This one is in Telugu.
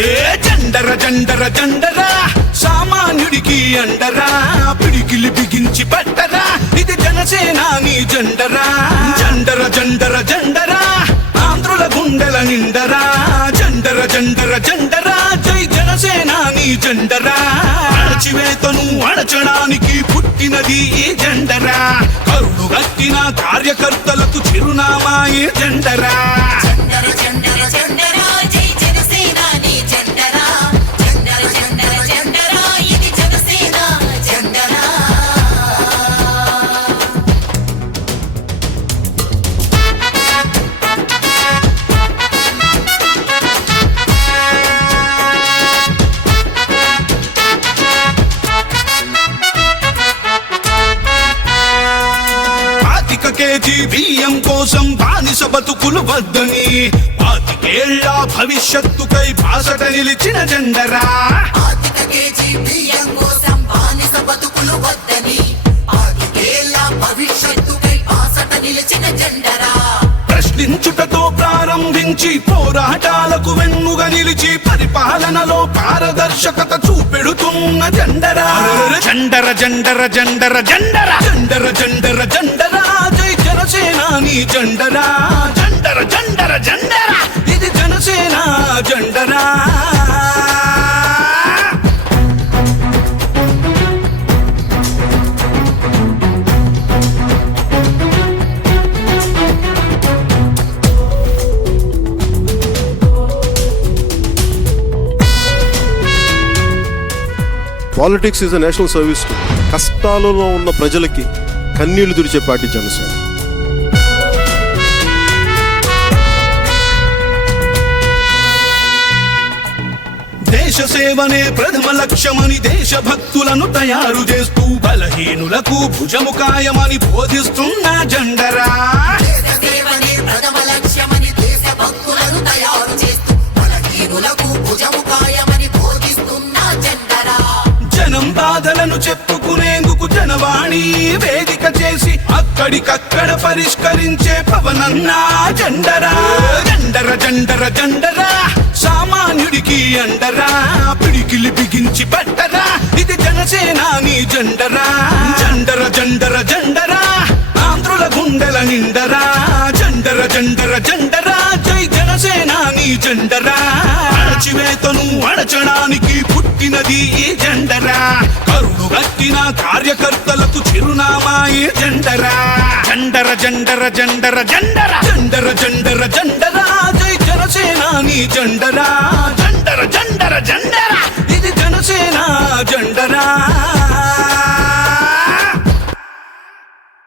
జెండర జెండర జెండరా సామాన్యుడికి అండరా పిడికిలి బిగించి పట్టరా ఇది జనసేనాని జెండరా జెండర జెండర జెండరా ఆంధ్రుల గుండెల నిండరా జెండర జెండర జెండరా జై జనసేనాని జెండరా అణచివేతను అణచడానికి పుట్టినది ఈ జెండరా కరుడు గట్టిన కార్యకర్తలకు చిరునామా ఈ జెండరా కేజీ బియ్యం కోసం బానిస బతుకులు వద్దని 25 భవిష్యత్తుకై బాసట నిలిచిన జెండరా ప్రశ్నించుటతో ప్రారంభించి పోరాటాలకు వెన్నుగా నిలిచి పరిపాలనలో పారదర్శకత చూపెడుతున్న జెండరా జెండర జెండర జెండర జెండర జెండర జెండర జెండరా జై జనసేనాని జెండరా జెండర జెండర జెండరా ఇది జనసేన జెండరా politics is a national service. కష్టాలలో ఉన్న ప్రజలకి కన్నీళ్లు తుడిచే పార్టీ జనసేన. దేశ సేవనే ప్రథమ లక్ష్యమని దేశభక్తులను తయారు చేస్తూ బలహీనులకు భుజముకాయమని బోధిస్తున్న జెండరా జనం బాధలను చెప్పుకునేందుకు జనవాణి వేదిక చేసి అక్కడికక్కడ పరిష్కరించే పవనన్నా జెండరా జెండర జెండర జెండరా సామాన్యుడికి అండరా పిడికిలి బిగించి పట్టరా ఇది జనసేనాని జెండరా జెండర జెండర జెండరా ఆంధ్రుల గుండెల నిండరా జెండర జెండర జెండరా జై జనసేనాని జెండరా అణచివేతను అణచడానికి పుట్టినది ఈ జెండరా కరుడు గట్టిన కార్యకర్తలకు చిరునామా ఈ జెండరా జెండర జెండర జెండర జెండర జెండర జెండర జెండరా జై జనసేనాని జెండరా జెండర జెండర జెండరా ఇది జనసేన జెండరా